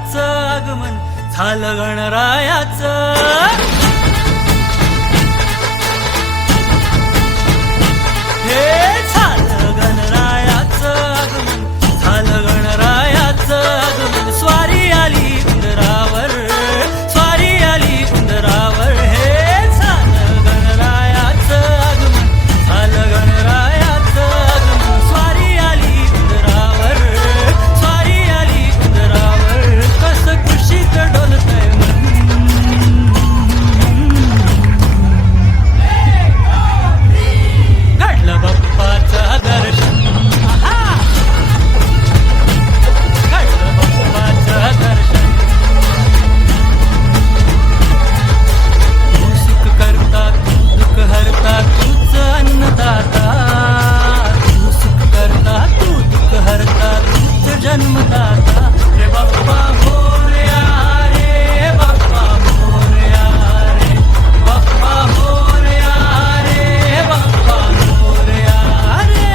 गणरायाचं आगमन झालं गणरायाचं। हे झालं गणरायाचं आगमन, झालं गणरायाचं आगमन। स्वारी आली उंदरावर, स्वारी आली उंदरावर। हे झालं गणरायाचं आगमन, झालं गणरायाचं आगमन। स्वारी आली उंदरावर, स्वारी आली उंदरावर। कसं खुशीत डोलतंय मन, घडलं बाप्पाचं दर्शन, घडलं बाप्पाचं दर्शन। तू सुख करता, तू दुःख हरता, तूच अन्नदाता। तू सुख करता, तू दुःख हरता, तूच जन्मदाता। रे बाप्पा मोरया, रे बाप्पा मोरया, रे बाप्पा मोरया, रे बाप्पा मोरया रे।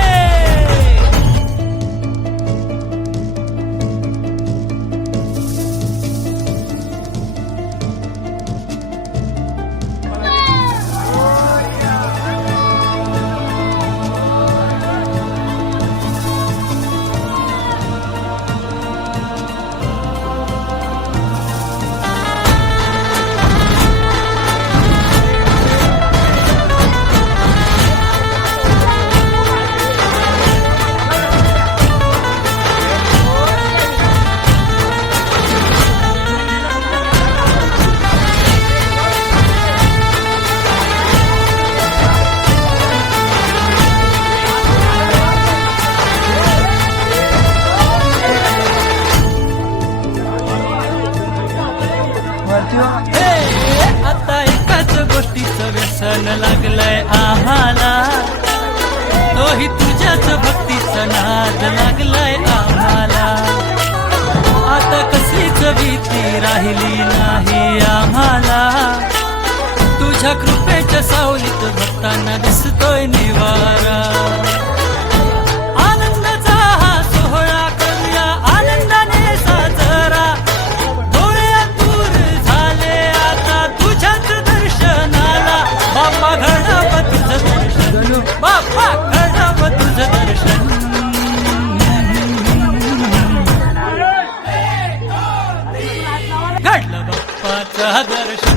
हे आता एकाच गोष्टीचं व्यसन लागलंय आम्हाला, तोही तुझ्याच भक्तीचा नाद लागलाय आम्हाला। आता कसलीच भीती राहिली नाही आम्हाला, तुझ्या कृपेच्या सावलीत भक्तांना दिसतोय निवारा। आनंदाचा हा सोहळा करूया आनंदाने साजरा। बाप्पा गणपतीचं दर्शन, बाप्पा गणपतीचं दर्शन। घडलं बाप्पाचं दर्शन।